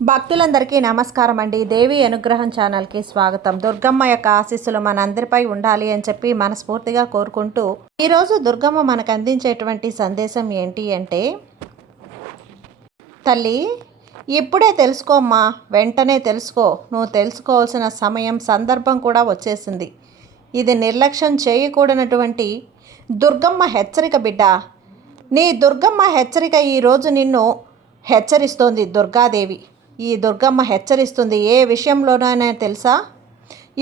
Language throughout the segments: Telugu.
భక్తులందరికీ నమస్కారం అండి. దేవి అనుగ్రహం ఛానల్కి స్వాగతం. దుర్గమ్మ యొక్క ఆశీస్సులు మనందరిపై ఉండాలి అని చెప్పి మనస్ఫూర్తిగా కోరుకుంటూ, ఈరోజు దుర్గమ్మ మనకు అందించేటువంటి సందేశం ఏంటి అంటే, తల్లి ఇప్పుడే తెలుసుకోమ్మా, వెంటనే తెలుసుకో. నువ్వు తెలుసుకోవాల్సిన సమయం సందర్భం కూడా వచ్చేసింది. ఇది నిర్లక్ష్యం చేయకూడనటువంటి దుర్గమ్మ హెచ్చరిక బిడ్డ. నీ దుర్గమ్మ హెచ్చరిక ఈరోజు నిన్ను హెచ్చరిస్తోంది. దుర్గాదేవి ఈ దుర్గమ్మ హెచ్చరిస్తుంది. ఏ విషయంలోనైనా తెలుసా?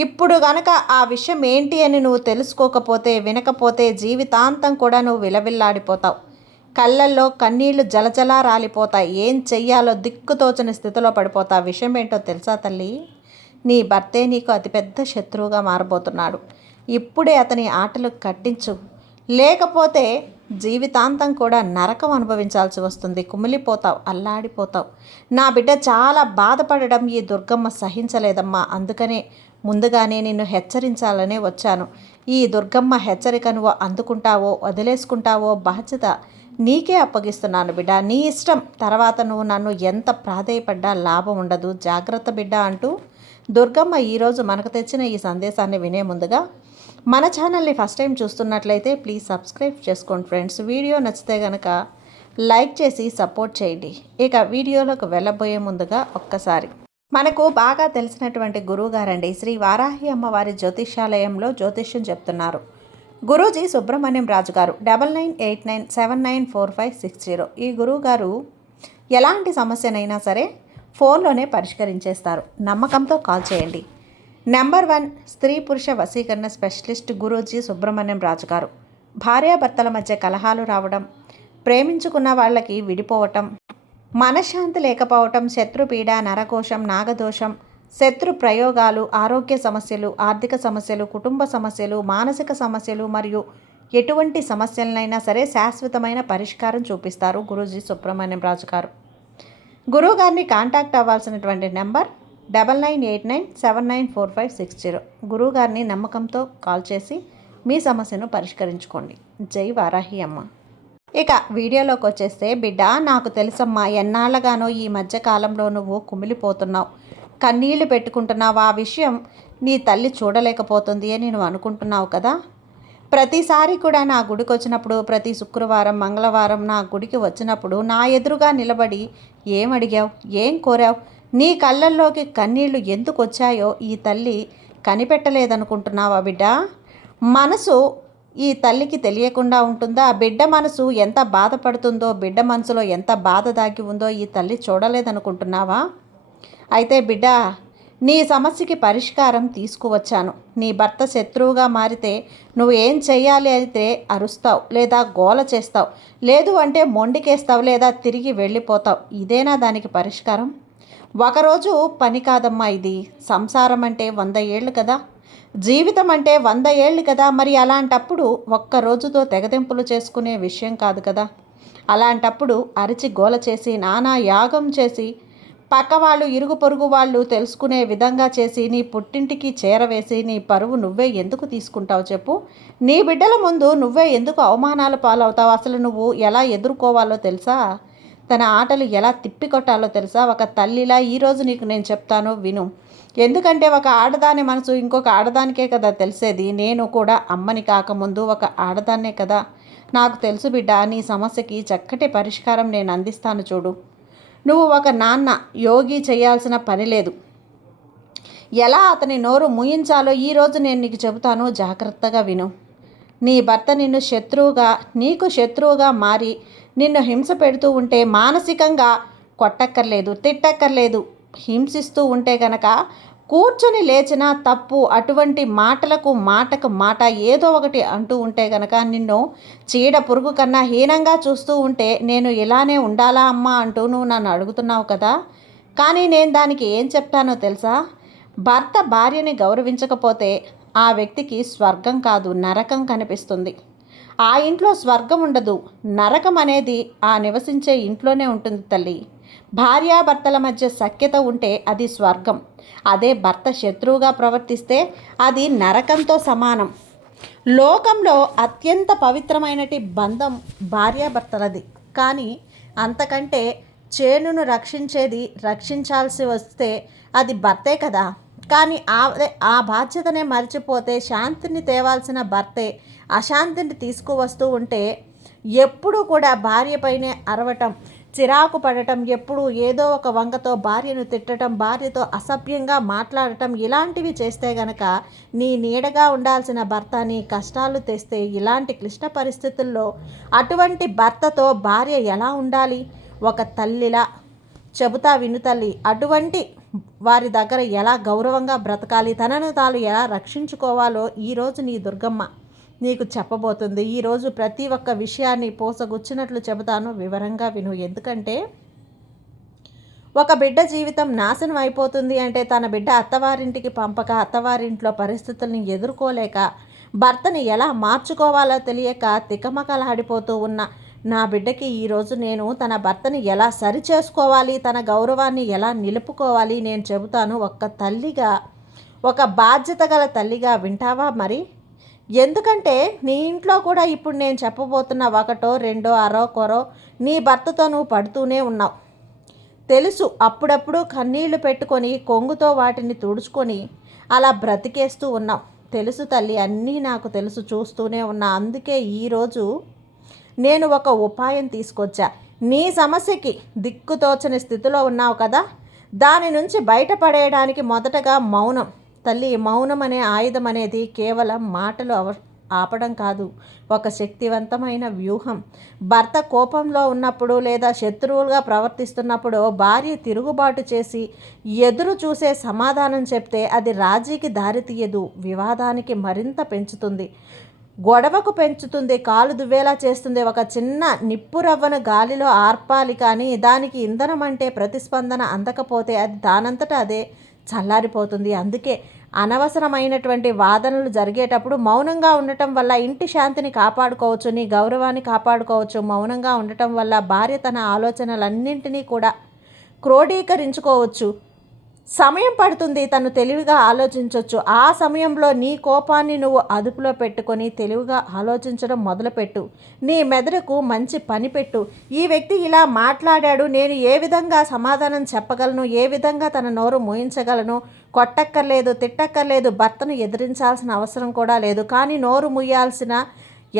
ఇప్పుడు గనక ఆ విషయం ఏంటి అని నువ్వు తెలుసుకోకపోతే, వినకపోతే జీవితాంతం కూడా నువ్వు విలవిల్లాడిపోతావు. కళ్ళల్లో కన్నీళ్లు జలజలా రాలిపోతాయి. ఏం చెయ్యాలో దిక్కుతోచని స్థితిలో పడిపోతావు. విషయం ఏంటో తెలుసా తల్లి? నీ భర్తే నీకు అతిపెద్ద శత్రువుగా మారబోతున్నాడు. ఇప్పుడే అతని ఆటలు కట్టించు, లేకపోతే జీవితాంతం కూడా నరకం అనుభవించాల్సి వస్తుంది. కుమిలిపోతావు, అల్లాడిపోతావు. నా బిడ్డ చాలా బాధపడడం ఈ దుర్గమ్మ సహించలేదమ్మా. అందుకనే ముందుగానే నిన్ను హెచ్చరించాలనే వచ్చాను. ఈ దుర్గమ్మ హెచ్చరిక నువ్వు అందుకుంటావో వదిలేసుకుంటావో బాధ్యత నీకే అప్పగిస్తున్నాను బిడ్డ. నీ ఇష్టం. తర్వాత నువ్వు నన్ను ఎంత ప్రాధేయపడ్డా లాభం ఉండదు. జాగ్రత్త బిడ్డ అంటూ దుర్గమ్మ ఈరోజు మనకు తెచ్చిన ఈ సందేశాన్ని వినే ముందుగా మన ఛానల్ని ఫస్ట్ టైం చూస్తున్నట్లయితే ప్లీజ్ సబ్స్క్రైబ్ చేసుకోండి ఫ్రెండ్స్. వీడియో నచ్చితే కనుక లైక్ చేసి సపోర్ట్ చేయండి. ఇక వీడియోలోకి వెళ్ళబోయే ముందుగా ఒక్కసారి మనకు బాగా తెలిసినటువంటి గురువుగారండి, శ్రీ వారాహి అమ్మవారి జ్యోతిష్యాలయంలో జ్యోతిష్యం చెప్తున్నారు. గురూజీ సుబ్రహ్మణ్యం రాజు గారు. 9989794560. ఈ గురువుగారు ఎలాంటి సమస్యనైనా సరే ఫోన్లోనే పరిష్కరించేస్తారు. నమ్మకంతో కాల్ చేయండి. నెంబర్ 1 స్త్రీ పురుష వశీకరణ స్పెషలిస్ట్ గురూజీ సుబ్రహ్మణ్యం రాజు గారు. భార్యాభర్తల మధ్య కలహాలు రావడం, ప్రేమించుకున్న వాళ్ళకి విడిపోవటం, మనశ్శాంతి లేకపోవటం, శత్రుపీడ, నరకోశం, నాగదోషం, శత్రు ప్రయోగాలు, ఆరోగ్య సమస్యలు, ఆర్థిక సమస్యలు, కుటుంబ సమస్యలు, మానసిక సమస్యలు మరియు ఎటువంటి సమస్యలనైనా సరే శాశ్వతమైన పరిష్కారం చూపిస్తారు గురూజీ సుబ్రహ్మణ్యం రాజు గారు. గురువుగారిని కాంటాక్ట్ అవ్వాల్సినటువంటి నెంబర్ 9989794560. గురువుగారిని నమ్మకంతో కాల్ చేసి మీ సమస్యను పరిష్కరించుకోండి. జై వారాహి అమ్మ. ఇక వీడియోలోకి వచ్చేస్తే, బిడ్డ నాకు తెలుసమ్మా, ఎన్నాళ్ళగానో ఈ మధ్యకాలంలో నువ్వు కుమిలిపోతున్నావు, కన్నీళ్లు పెట్టుకుంటున్నావు. ఆ విషయం నీ తల్లి చూడలేకపోతుంది అని నువ్వు అనుకుంటున్నావు కదా. ప్రతిసారి కూడా నా గుడికి వచ్చినప్పుడు, ప్రతి శుక్రవారం మంగళవారం నా గుడికి వచ్చినప్పుడు నా ఎదురుగా నిలబడి ఏం అడిగావు, ఏం కోరావు, నీ కళ్ళల్లోకి కన్నీళ్లు ఎందుకు వచ్చాయో ఈ తల్లి కనిపెట్టలేదనుకుంటున్నావా బిడ్డ? మనసు ఈ తల్లికి తెలియకుండా ఉంటుందా? బిడ్డ మనసు ఎంత బాధపడుతుందో, బిడ్డ మనసులో ఎంత బాధ దాగి ఉందో ఈ తల్లి చూడలేదనుకుంటున్నావా? అయితే బిడ్డ, నీ సమస్యకి పరిష్కారం తీసుకువచ్చాను. నీ భర్త శత్రువుగా మారితే నువ్వు ఏం చెయ్యాలి అయితే అరుస్తావు, లేదా గోల చేస్తావు, లేదు అంటే మొండికేస్తావు, లేదా తిరిగి వెళ్ళిపోతావు. ఇదేనా దానికి పరిష్కారం? ఒకరోజు పని కాదమ్మా ఇది. సంసారం అంటే 100 ఏళ్ళు కదా, జీవితం అంటే 100 ఏళ్ళు కదా. మరి అలాంటప్పుడు ఒక్కరోజుతో తెగదెంపులు చేసుకునే విషయం కాదు కదా. అలాంటప్పుడు అరిచి గోల చేసి, నానా యాగం చేసి, పక్క వాళ్ళు ఇరుగు పొరుగు వాళ్ళు తెలుసుకునే విధంగా చేసి, నీ పుట్టింటికి చేరవేసి నీ పరువు నువ్వే ఎందుకు తీసుకుంటావు చెప్పు? నీ బిడ్డల ముందు నువ్వే ఎందుకు అవమానాల పాలవుతావు? అసలు నువ్వు ఎలా ఎదుర్కోవాలో తెలుసా? తన ఆటలు ఎలా తిప్పికొట్టాలో తెలుసా? ఒక తల్లిలా ఈరోజు నీకు నేను చెప్తాను, విను. ఎందుకంటే ఒక ఆడదాని మనసు ఇంకొక ఆడదానికే కదా తెలిసేది. నేను కూడా అమ్మని కాకముందు ఒక ఆడదాన్నే కదా. నాకు తెలుసు బిడ్డ, నీ సమస్యకి చక్కటి పరిష్కారం నేను అందిస్తాను చూడు. నువ్వు ఒక నాన్న యోగి చేయాల్సిన పని లేదు. ఎలా అతని నోరు ముయించాలో ఈరోజు నేను నీకు చెబుతాను, జాగ్రత్తగా విను. నీ భర్త నిన్ను శత్రువుగా, నీకు శత్రువుగా మారి నిన్ను హింస పెడుతూ ఉంటే, మానసికంగా కొట్టక్కర్లేదు, తిట్టక్కర్లేదు, హింసిస్తూ ఉంటే గనక కూర్చొని లేచినా తప్పు. అటువంటి మాటకు మాట ఏదో ఒకటి అంటూ ఉంటే గనక, నిన్ను చీడ పురుగు కన్నా హీనంగా చూస్తూ ఉంటే, నేను ఇలానే ఉండాలా అమ్మా అంటూ నువ్వు నన్ను అడుగుతున్నావు కదా. కానీ నేను దానికి ఏం చెప్తానో తెలుసా? భర్త భార్యని గౌరవించకపోతే ఆ వ్యక్తికి స్వర్గం కాదు, నరకం కనిపిస్తుంది. ఆ ఇంట్లో స్వర్గం ఉండదు, నరకం అనేది ఆ నివసించే ఇంట్లోనే ఉంటుంది తల్లి. భార్యాభర్తల మధ్య సఖ్యత ఉంటే అది స్వర్గం. అదే భర్త శత్రువుగా ప్రవర్తిస్తే అది నరకంతో సమానం. లోకంలో అత్యంత పవిత్రమైనటి బంధం భార్యాభర్తలది. కానీ అంతకంటే చేనును రక్షించాల్సి వస్తే అది భర్తే కదా. కానీ ఆ బాధ్యతనే మర్చిపోతే శాంతిని తేవాల్సిన భర్తే అశాంతిని తీసుకువస్తూ ఉంటే ఎప్పుడూ కూడా భార్యపైనే అరవటం, చిరాకు పడటం, ఎప్పుడూ ఏదో ఒక వంకతో భార్యను తిట్టడం, భార్యతో అసభ్యంగా మాట్లాడటం ఇలాంటివి చేస్తే గనక నీ నీడగా ఉండాల్సిన భర్త నీ కష్టాలు తెస్తే ఇలాంటి క్లిష్ట పరిస్థితుల్లో అటువంటి భర్తతో భార్య ఎలా ఉండాలి? ఒక తల్లిలా చెబుతా విను తల్లి. అటువంటి వారి దగ్గర ఎలా గౌరవంగా బ్రతకాలి, తనను తాను ఎలా రక్షించుకోవాలో ఈరోజు నీ దుర్గమ్మ నీకు చెప్పబోతుంది. ఈరోజు ప్రతి ఒక్క విషయాన్ని పోసగుచ్చినట్లు చెబుతాను, వివరంగా విను. ఎందుకంటే ఒక బిడ్డ జీవితం నాశనం అయిపోతుంది అంటే తన బిడ్డ అత్తవారింటికి పంపక, అత్తవారింట్లో పరిస్థితుల్ని ఎదుర్కోలేక, భర్తని ఎలా మార్చుకోవాలో తెలియక తికమకలాడిపోతూ ఉన్న నా బిడ్డకి ఈరోజు నేను తన భర్తని ఎలా సరిచేసుకోవాలి, తన గౌరవాన్ని ఎలా నిలుపుకోవాలి నేను చెబుతాను. ఒక్క తల్లిగా, ఒక బాధ్యత గల తల్లిగా వింటావా మరి? ఎందుకంటే నీ ఇంట్లో కూడా ఇప్పుడు నేను చెప్పబోతున్న ఒకటో రెండో అరో నీ భర్తతో నువ్వు పడుతూనే ఉన్నావు. తెలుసు, అప్పుడప్పుడు కన్నీళ్లు పెట్టుకొని కొంగుతో వాటిని తుడుచుకొని అలా బ్రతికేస్తూ ఉన్నావు. తెలుసు తల్లి, అన్నీ నాకు తెలుసు, చూస్తూనే ఉన్నా. అందుకే ఈరోజు నేను ఒక ఉపాయం తీసుకొచ్చా. నీ సమస్యకి దిక్కుతోచని స్థితిలో ఉన్నావు కదా, దాని నుంచి బయటపడేయడానికి మొదటగా మౌనం. తల్లి, మౌనం అనే ఆయుధం అనేది కేవలం మాటలు ఆపడం కాదు, ఒక శక్తివంతమైన వ్యూహం. భర్త కోపంలో ఉన్నప్పుడు లేదా శత్రువులుగా ప్రవర్తిస్తున్నప్పుడు భార్య తిరుగుబాటు చేసి ఎదురు చూసే సమాధానం చెప్తే అది రాజీకి దారితీయదు, వివాదానికి మరింత పెంచుతుంది, గొడవకు పెంచుతుంది, కాలు దువ్వేలా చేస్తుంది. ఒక చిన్న నిప్పురవ్వను గాలిలో ఆర్పాలి, కానీ దానికి ఇంధనం అంటే ప్రతిస్పందన అందకపోతే అది దానంతటా అదే చల్లారిపోతుంది. అందుకే అనవసరమైనటువంటి వాదనలు జరిగేటప్పుడు మౌనంగా ఉండటం వల్ల ఇంటి శాంతిని కాపాడుకోవచ్చు, నీ గౌరవాన్ని కాపాడుకోవచ్చు. మౌనంగా ఉండటం వల్ల భార్య తన ఆలోచనలన్నింటినీ కూడా క్రోడీకరించుకోవచ్చు. సమయం పడుతుంది, తను తెలివిగా ఆలోచించవచ్చు. ఆ సమయంలో నీ కోపాన్ని నువ్వు అదుపులో పెట్టుకొని తెలివిగా ఆలోచించడం మొదలుపెట్టు. నీ మెదడుకు మంచి పని పెట్టు. ఈ వ్యక్తి ఇలా మాట్లాడాడు, నేను ఏ విధంగా సమాధానం చెప్పగలను, ఏ విధంగా తన నోరు మూయించగలను. కొట్టక్కర్లేదు, తిట్టక్కర్లేదు, భర్తను ఎదిరించాల్సిన అవసరం కూడా లేదు. కానీ నోరు మూయాల్సిన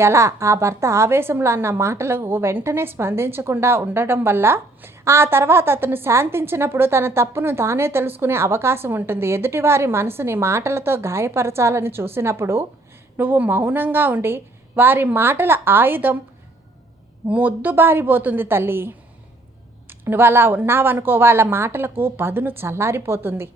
ఎలా? ఆ భర్త ఆవేశంలో అన్న మాటలకు వెంటనే స్పందించకుండా ఉండడం వల్ల ఆ తర్వాత అతను శాంతించినప్పుడు తన తప్పును తానే తెలుసుకునే అవకాశం ఉంటుంది. ఎదుటివారి మనసుని మాటలతో గాయపరచాలని చూసినప్పుడు నువ్వు మౌనంగా ఉండి వారి మాటల ఆయుధం మొద్దుబారిపోతుంది తల్లి. నువ్వు అలా ఉన్నావనుకో, వాళ్ళ మాటలకు పదును చల్లారిపోతుంది,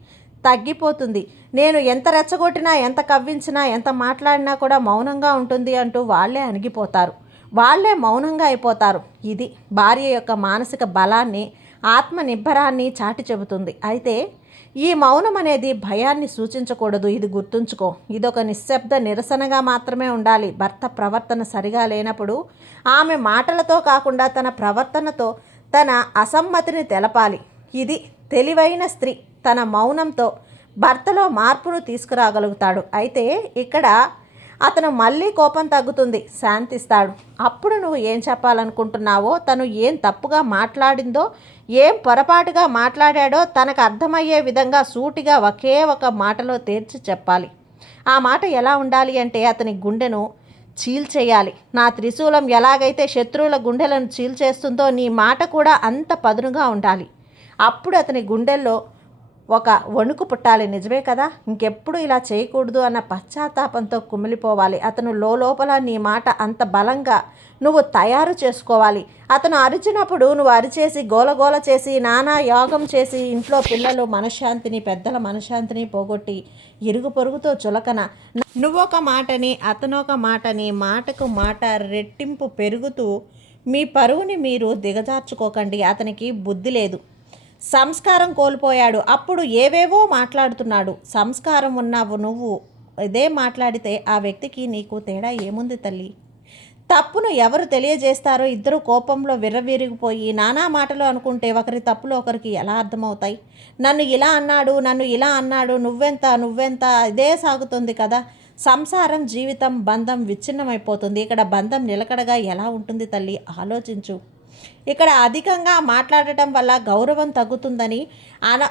తగ్గిపోతుంది. నేను ఎంత రెచ్చగొట్టినా, ఎంత కవ్వించినా, ఎంత మాట్లాడినా కూడా మౌనంగా ఉంటుంది అంటూ వాళ్ళే అణిగిపోతారు, వాళ్ళే మౌనంగా అయిపోతారు. ఇది భార్య యొక్క మానసిక బలాన్ని, ఆత్మ నిబ్బరాన్ని చాటి చెబుతుంది. అయితే ఈ మౌనం అనేది భయాన్ని సూచించకూడదు, ఇది గుర్తుంచుకో. ఇదొక నిశ్శబ్ద నిరసనగా మాత్రమే ఉండాలి. భర్త ప్రవర్తన సరిగా లేనప్పుడు ఆమె మాటలతో కాకుండా తన ప్రవర్తనతో తన అసమ్మతిని తెలపాలి. ఇది తెలివైన స్త్రీ తన మౌనంతో భర్తలో మార్పును తీసుకురాగలుగుతాడు. అయితే ఇక్కడ అతను మళ్ళీ కోపం తగ్గుతుంది, శాంతిస్తాడు. అప్పుడు నువ్వు ఏం చెప్పాలనుకుంటున్నావో, తను ఏం తప్పుగా మాట్లాడిందో, ఏం పొరపాటుగా మాట్లాడాడో తనకు అర్థమయ్యే విధంగా సూటిగా ఒకే ఒక మాటలో తేల్చి చెప్పాలి. ఆ మాట ఎలా ఉండాలి అంటే అతని గుండెను చీల్చేయాలి. నా త్రిశూలం ఎలాగైతే శత్రువుల గుండెలను చీల్చేస్తుందో నీ మాట కూడా అంత పదునుగా ఉండాలి. అప్పుడు అతని గుండెల్లో ఒక వణుకు పుట్టాలి. నిజమే కదా, ఇంకెప్పుడు ఇలా చేయకూడదు అన్న పశ్చాత్తాపంతో కుమిలిపోవాలి. అతను లోపల నీ మాట అంత బలంగా నువ్వు తయారు చేసుకోవాలి. అతను అరిచినప్పుడు నువ్వు అరిచేసి గోలగోల చేసి నానా యోగం చేసి ఇంట్లో పిల్లలు మనశ్శాంతిని, పెద్దల మనశ్శాంతిని పోగొట్టి ఇరుగు పొరుగుతో చులకన నువ్వొక మాటని అతనొక మాటని, మాటకు మాట రెట్టింపు పెరుగుతూ మీ పరువుని మీరు దిగజార్చుకోకండి. అతనికి బుద్ధి లేదు, సంస్కారం కోల్పోయాడు, అప్పుడు ఏవేవో మాట్లాడుతున్నాడు. సంస్కారం ఉన్నావు నువ్వు ఇదే మాట్లాడితే ఆ వ్యక్తికి నీకు తేడా ఏముంది తల్లి? తప్పును ఎవరు తెలియజేస్తారో ఇద్దరు కోపంలో విర్రవీరిగిపోయి నానా మాటలు అనుకుంటే ఒకరి తప్పులు ఒకరికి ఎలా అర్థమవుతాయి? నన్ను ఇలా అన్నాడు, నువ్వెంత ఇదే సాగుతుంది కదా. సంసారం, జీవితం, బంధం విచ్ఛిన్నమైపోతుంది. ఇక్కడ బంధం నిలకడగా ఎలా ఉంటుంది తల్లి? ఆలోచించు. ఇక్కడ అధికంగా మాట్లాడటం వల్ల గౌరవం తగ్గుతుందని,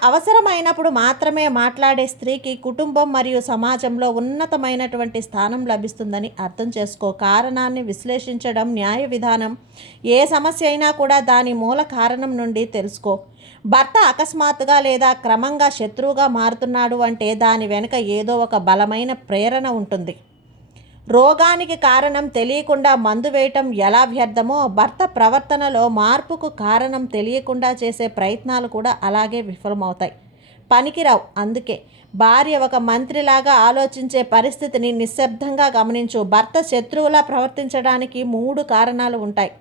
అవసరమైనప్పుడు మాత్రమే మాట్లాడే స్త్రీకి కుటుంబం మరియు సమాజంలో ఉన్నతమైనటువంటి స్థానం లభిస్తుందని అర్థం చేసుకో. కారణాన్ని విశ్లేషించడం న్యాయ విధానం. ఏ సమస్య అయినా కూడా దాని మూల కారణం నుండి తెలుసుకో. భర్త అకస్మాత్తుగా లేదా క్రమంగా శత్రువుగా మారుతున్నాడు అంటే దాని వెనుక ఏదో ఒక బలమైన ప్రేరణ ఉంటుంది. రోగానికి కారణం తెలియకుండా మందు వేయటం ఎలా వ్యర్థమో, భర్త ప్రవర్తనలో మార్పుకు కారణం తెలియకుండా చేసే ప్రయత్నాలు కూడా అలాగే విఫలమవుతాయి, పనికిరావు. అందుకే భార్య ఒక మంత్రిలాగా ఆలోచించే పరిస్థితిని నిశ్శబ్దంగా గమనించు. భర్త శత్రువులా ప్రవర్తించడానికి 3 కారణాలు ఉంటాయి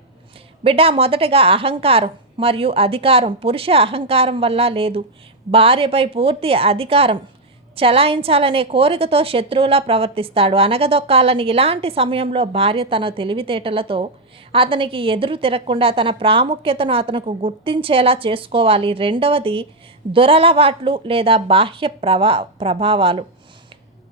బిడ్డ. మొదటగా అహంకారం మరియు అధికారం. పురుష అహంకారం వల్ల లేదు, భార్యపై పూర్తి అధికారం చలాయించాలనే కోరికతో శత్రువులా ప్రవర్తిస్తాడు, అనగదొక్కాలని. ఇలాంటి సమయంలో భార్య తన తెలివితేటలతో అతనికి ఎదురు తిరగకుండా తన ప్రాముఖ్యతను అతనికి గుర్తించేలా చేసుకోవాలి. రెండవది దురలవాట్లు లేదా బాహ్య ప్రభావాలు.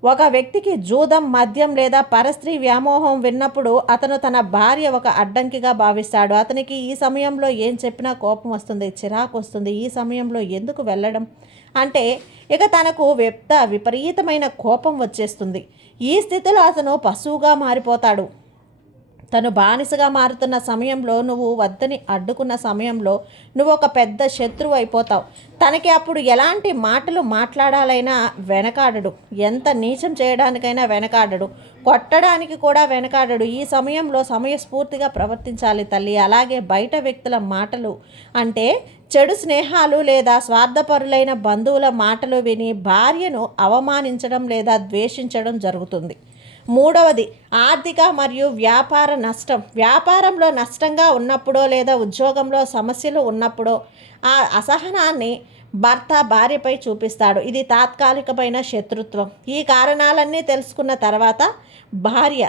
ఒక వ్యక్తికి జూదం, మద్యం లేదా పరస్త్రీ వ్యామోహం విన్నప్పుడు అతను తన భార్య ఒక అడ్డంకిగా భావిస్తాడు. అతనికి ఈ సమయంలో ఏం చెప్పినా కోపం వస్తుంది, చిరాకు వస్తుంది. ఈ సమయంలో ఎందుకు వెళ్ళడం అంటే ఇక తనకు విపరీతమైన కోపం వచ్చేస్తుంది. ఈ స్థితిలో అతను పశువుగా మారిపోతాడు. తను బానిసగా మారుతున్న సమయంలో, నువ్వు వద్దని అడ్డుకున్న సమయంలో నువ్వు ఒక పెద్ద శత్రువు అయిపోతావు. తనకి అప్పుడు ఎలాంటి మాటలు మాట్లాడాలైనా వెనకాడడు, ఎంత నీచం చేయడానికైనా వెనకాడడు, కొట్టడానికి కూడా వెనకాడడు. ఈ సమయంలో సమయస్ఫూర్తిగా ప్రవర్తించాలి తల్లి. అలాగే బయట వ్యక్తుల మాటలు అంటే చెడు స్నేహాలు లేదా స్వార్థపరులైన బంధువుల మాటలు విని భార్యను అవమానించడం లేదా ద్వేషించడం జరుగుతుంది. మూడవది ఆర్థిక మరియు వ్యాపార నష్టం. వ్యాపారంలో నష్టంగా ఉన్నప్పుడో లేదా ఉద్యోగంలో సమస్యలు ఉన్నప్పుడో ఆ అసహనాన్ని భర్త భార్యపై చూపిస్తాడు. ఇది తాత్కాలికమైన శత్రుత్వం. ఈ కారణాలన్నీ తెలుసుకున్న తర్వాత భార్య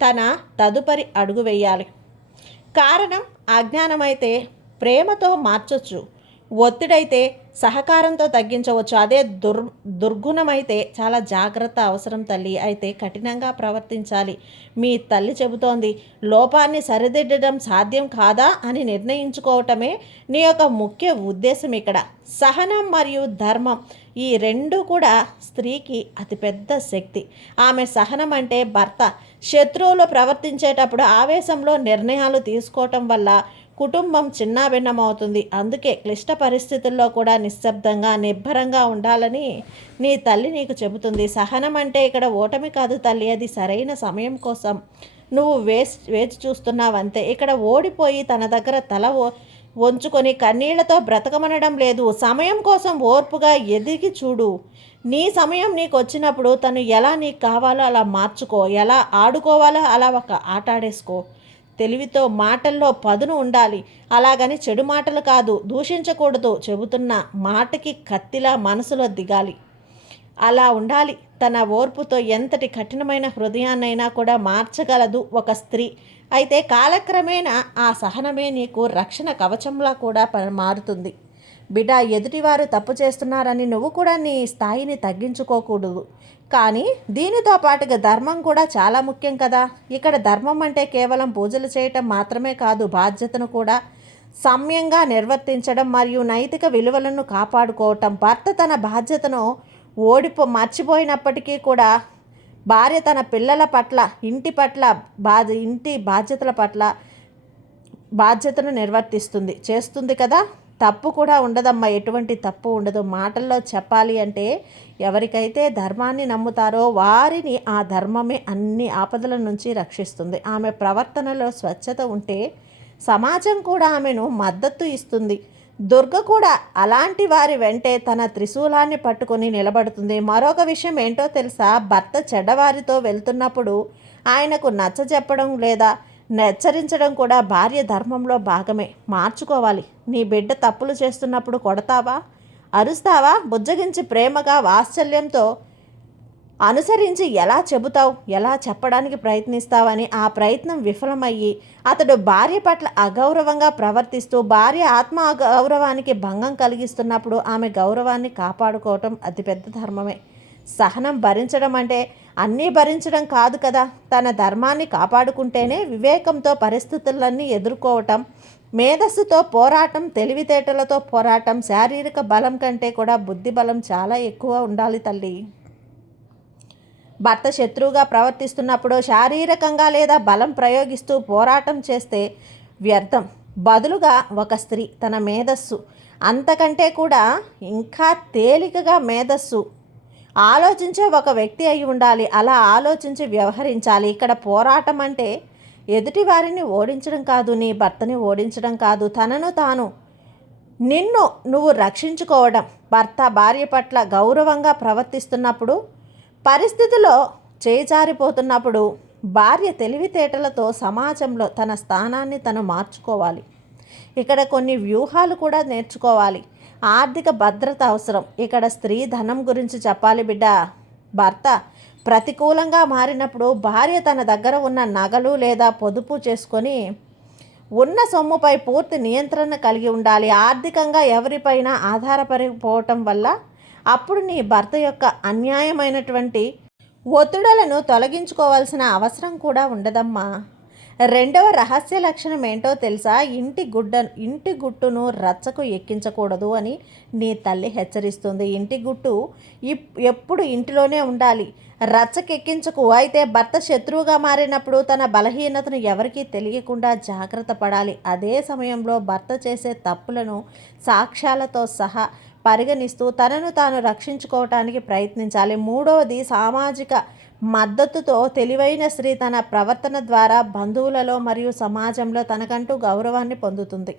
తన తదుపరి అడుగు వేయాలి. కారణం అజ్ఞానమైతే ప్రేమతో మార్చొచ్చు, ఒత్తిడైతే సహకారంతో తగ్గించవచ్చు. అదే దుర్గుణమైతే చాలా జాగ్రత్త అవసరం తల్లి. అయితే కఠినంగా ప్రవర్తించాలి. మీ తల్లి చెబుతోంది, లోపాన్ని సరిదిద్దడం సాధ్యం కాదా అని నిర్ణయించుకోవటమే నీ యొక్క ముఖ్య ఉద్దేశం. ఇక్కడ సహనం మరియు ధర్మం, ఈ 2 కూడా స్త్రీకి అతిపెద్ద శక్తి. ఆమె సహనం అంటే భర్త శత్రువులు ప్రవర్తించేటప్పుడు ఆవేశంలో నిర్ణయాలు తీసుకోవటం వల్ల కుటుంబం చిన్నాభిన్నమవుతుంది. అందుకే క్లిష్ట పరిస్థితుల్లో కూడా నిశ్శబ్దంగా నిబ్బరంగా ఉండాలని నీ తల్లి నీకు చెబుతుంది. సహనం అంటే ఇక్కడ ఓటమి కాదు తల్లి, అది సరైన సమయం కోసం నువ్వు వేచి చూస్తున్నావంతే. ఇక్కడ ఓడిపోయి తన దగ్గర తల వంచుకొని కన్నీళ్లతో బ్రతకమనడం లేదు. సమయం కోసం ఓర్పుగా ఎదిగి చూడు. నీ సమయం నీకు వచ్చినప్పుడు తను ఎలా నీకు కావాలో అలా మార్చుకో, ఎలా ఆడుకోవాలో అలా ఒక ఆట ఆడేసుకో. తెలివితో మాటల్లో పదును ఉండాలి. అలాగని చెడు మాటలు కాదు, దూషించకూడదు. చెబుతున్న మాటకి కత్తిలా మనసులో దిగాలి, అలా ఉండాలి. తన ఓర్పుతో ఎంతటి కఠినమైన హృదయాన్నైనా కూడా మార్చగలదు ఒక స్త్రీ. అయితే కాలక్రమేణా ఆ సహనమే నీకు రక్షణ కవచంలా కూడా మారుతుంది. బిడ్డ, ఎదుటివారు తప్పు చేస్తున్నారని నువ్వు కూడా నీ స్థాయిని తగ్గించుకోకూడదు. కానీ దీనితో పాటుగా ధర్మం కూడా చాలా ముఖ్యం కదా. ఇక్కడ ధర్మం అంటే కేవలం పూజలు చేయటం మాత్రమే కాదు, బాధ్యతను కూడా సమ్యంగా నిర్వర్తించడం మరియు నైతిక విలువలను కాపాడుకోవటం. భర్త తన బాధ్యతను మర్చిపోయినప్పటికీ కూడా భార్య తన పిల్లల పట్ల, ఇంటి బాధ్యతల పట్ల బాధ్యతను చేస్తుంది కదా. తప్పు కూడా ఉండదమ్మా, ఎటువంటి తప్పు ఉండదు. మాటల్లో చెప్పాలి అంటే ఎవరికైతే ధర్మాన్ని నమ్ముతారో వారిని ఆ ధర్మమే అన్ని ఆపదల నుంచి రక్షిస్తుంది. ఆమె ప్రవర్తనలో స్వచ్ఛత ఉంటే సమాజం కూడా ఆమెను మద్దతు ఇస్తుంది. దుర్గ కూడా అలాంటి వారి వెంటే తన త్రిశూలాన్ని పట్టుకొని నిలబడుతుంది. మరొక విషయం ఏంటో తెలుసా, భర్త చెడ్డవారితో వెళ్తున్నప్పుడు ఆయనకు నచ్చజెప్పడం లేదా హెచ్చరించడం కూడా భార్య ధర్మంలో భాగమే. మార్చుకోవాలి. నీ బిడ్డ తప్పులు చేస్తున్నప్పుడు కొడతావా, అరుస్తావా, బుజ్జగించి ప్రేమగా వాత్సల్యంతో అనుసరించి ఎలా చెబుతావు, ఎలా చెప్పడానికి ప్రయత్నిస్తావని ఆ ప్రయత్నం విఫలమయ్యి అతడు భార్య పట్ల అగౌరవంగా ప్రవర్తిస్తూ భార్య ఆత్మ గౌరవానికి భంగం కలిగిస్తున్నప్పుడు ఆమె గౌరవాన్ని కాపాడుకోవటం అతిపెద్ద ధర్మమే. సహనం భరించడం అంటే అన్నీ భరించడం కాదు కదా. తన ధర్మాన్ని కాపాడుకుంటేనే వివేకంతో పరిస్థితులన్నీ ఎదుర్కోవటం మేధస్సుతో పోరాటం, తెలివితేటలతో పోరాటం, శారీరక బలం కంటే కూడా బుద్ధి బలం చాలా ఎక్కువ ఉండాలి తల్లి. భర్త శత్రువుగా ప్రవర్తిస్తున్నప్పుడు శారీరకంగా లేదా బలం ప్రయోగిస్తూ పోరాటం చేస్తే వ్యర్థం. బదులుగా ఒక స్త్రీ తన మేధస్సు అంతకంటే కూడా ఇంకా తేలికగా మేధస్సు ఆలోచించే ఒక వ్యక్తి అయి ఉండాలి. అలా ఆలోచించి వ్యవహరించాలి. ఇక్కడ పోరాటం అంటే ఎదుటి వారిని ఓడించడం కాదు, నీ భర్తని ఓడించడం కాదు, తనను తాను నిన్ను నువ్వు రక్షించుకోవడం. భర్త భార్య పట్ల గౌరవంగా ప్రవర్తిస్తున్నప్పుడు, పరిస్థితిలో చేజారిపోతున్నప్పుడు భార్య తెలివితేటలతో సమాజంలో తన స్థానాన్ని తను మార్చుకోవాలి. ఇక్కడ కొన్ని వ్యూహాలు కూడా నేర్చుకోవాలి. ఆర్థిక భద్రత అవసరం. ఇక్కడ స్త్రీ ధనం గురించి చెప్పాలి బిడ్డ. భర్త ప్రతికూలంగా మారినప్పుడు భార్య తన దగ్గర ఉన్న నగలు లేదా పొదుపు చేసుకొని ఉన్న సొమ్ముపై పూర్తి నియంత్రణ కలిగి ఉండాలి. ఆర్థికంగా ఎవరిపైన ఆధారపడిపోవటం వల్ల అప్పుడు నీ భర్త యొక్క అన్యాయమైనటువంటి ఒత్తిడులను తొలగించుకోవాల్సిన అవసరం కూడా ఉండదమ్మా. రెండవ రహస్య లక్షణం ఏంటో తెలుసా? ఇంటి గుట్టును రచ్చకు ఎక్కించకూడదు అని నీ తల్లి హెచ్చరిస్తుంది. ఇంటి గుట్టు ఎప్పుడు ఇంటిలోనే ఉండాలి, రచ్చకెక్కించకు. అయితే భర్త శత్రువుగా మారినప్పుడు తన బలహీనతను ఎవరికీ తెలియకుండా జాగ్రత్త పడాలి. అదే సమయంలో భర్త చేసే తప్పులను సాక్ష్యాలతో సహా పరిగణిస్తూ తనను తాను రక్షించుకోవటానికి ప్రయత్నించాలి. మూడవది సామాజిక మద్దతుతో తెలివైన స్త్రీ తన ప్రవర్తన ద్వారా బంధువులలో మరియు సమాజంలో తనకంటూ గౌరవాన్ని పొందుతుంది.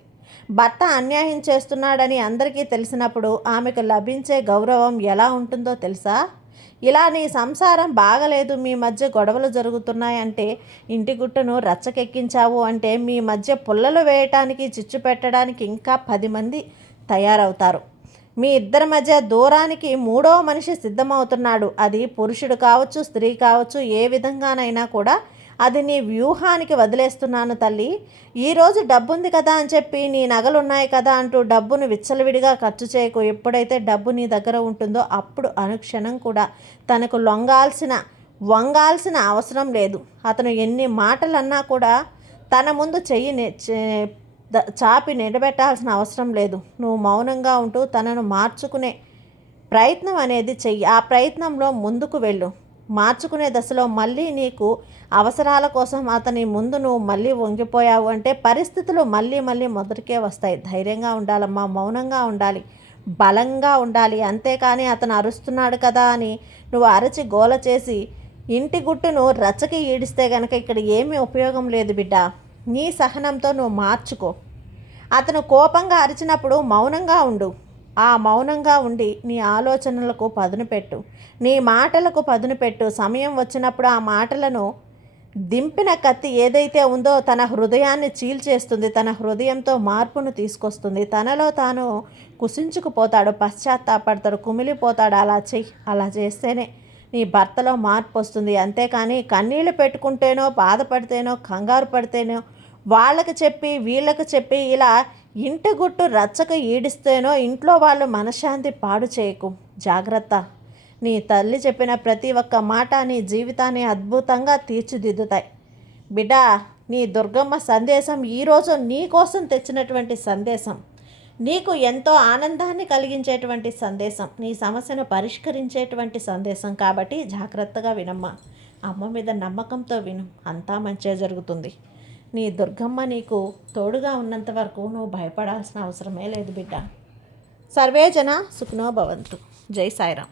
భర్త అన్యాయం చేస్తున్నాడని అందరికీ తెలిసినప్పుడు ఆమెకు లభించే గౌరవం ఎలా ఉంటుందో తెలుసా? ఇలా నీ సంసారం బాగలేదు, మీ మధ్య గొడవలు జరుగుతున్నాయంటే, ఇంటి గుట్టును రచ్చకెక్కించావు అంటే మీ మధ్య పుల్లలు వేయటానికి, చిచ్చు పెట్టడానికి ఇంకా 10 మంది తయారవుతారు. మీ ఇద్దరి మధ్య దూరానికి మూడవ మనిషి సిద్ధమవుతున్నాడు. అది పురుషుడు కావచ్చు, స్త్రీ కావచ్చు, ఏ విధంగానైనా కూడా అది నీ వ్యూహానికి వదిలేస్తున్నాను తల్లి. ఈరోజు డబ్బుంది కదా అని చెప్పి, నీ నగలున్నాయి కదా అంటూ డబ్బును విచ్చలవిడిగా ఖర్చు చేయకు. ఎప్పుడైతే డబ్బు నీ దగ్గర ఉంటుందో అప్పుడు అనుక్షణం కూడా తనకు వంగాల్సిన అవసరం లేదు. అతను ఎన్ని మాటలన్నా కూడా తన ముందు చాపి నిలబెట్టాల్సిన అవసరం లేదు. నువ్వు మౌనంగా ఉంటూ తనను మార్చుకునే ప్రయత్నం అనేది చెయ్యి. ఆ ప్రయత్నంలో ముందుకు వెళ్ళు. మార్చుకునే దశలో మళ్ళీ నీకు అవసరాల కోసం అతని ముందు నువ్వు మళ్ళీ వంగిపోయావు అంటే పరిస్థితులు మళ్ళీ మొదటికే వస్తాయి. ధైర్యంగా ఉండాలమ్మా, మౌనంగా ఉండాలి, బలంగా ఉండాలి. అంతేకాని అతను అరుస్తున్నాడు కదా అని నువ్వు అరచి గోల చేసి ఇంటి గుట్టును రచ్చకి ఈడిస్తే కనుక ఇక్కడ ఏమీ ఉపయోగం లేదు బిడ్డ. నీ సహనంతో నువ్వు మార్చుకో. అతను కోపంగా అరిచినప్పుడు మౌనంగా ఉండు. ఆ మౌనంగా ఉండి నీ ఆలోచనలకు పదును పెట్టు, నీ మాటలకు పదును పెట్టు. సమయం వచ్చినప్పుడు ఆ మాటలను దింపిన కత్తి ఏదైతే ఉందో తన హృదయాన్ని చీల్చేస్తుంది, తన హృదయంతో మార్పును తీసుకొస్తుంది. తనలో తాను కుసించుకుపోతాడు, పశ్చాత్తాపడతాడు, కుమిలిపోతాడు. అలా చెయ్యి. అలా చేస్తేనే నీ భర్తలో మార్పు వస్తుంది. అంతేకాని కన్నీళ్లు పెట్టుకుంటేనో, బాధపడితేనో, కంగారు పడితేనో, వాళ్ళకి చెప్పి వీళ్ళకి చెప్పి ఇలా ఇంటి గుట్టు రచ్చకు ఈడిస్తేనో ఇంట్లో వాళ్ళు మనశ్శాంతి పాడు చేయకు. జాగ్రత్త. నీ తల్లి చెప్పిన ప్రతి ఒక్క మాట నీ జీవితాన్ని అద్భుతంగా తీర్చిదిద్దుతాయి. బిడ్డా, నీ దుర్గమ్మ సందేశం ఈరోజు నీ కోసం తెచ్చినటువంటి సందేశం, నీకు ఎంతో ఆనందాన్ని కలిగించేటువంటి సందేశం, నీ సమస్యను పరిష్కరించేటువంటి సందేశం. కాబట్టి జాగ్రత్తగా వినమ్మా. అమ్మ మీద నమ్మకంతో విను. అంతా మంచిగా జరుగుతుంది. నీ దుర్గమ్మ నీకు తోడుగా ఉన్నంత వరకు నువ్వు భయపడాల్సిన అవసరమే లేదు బిడ్డ. సర్వే జన సుఖినో భవంతు. జై సాయిరామ్.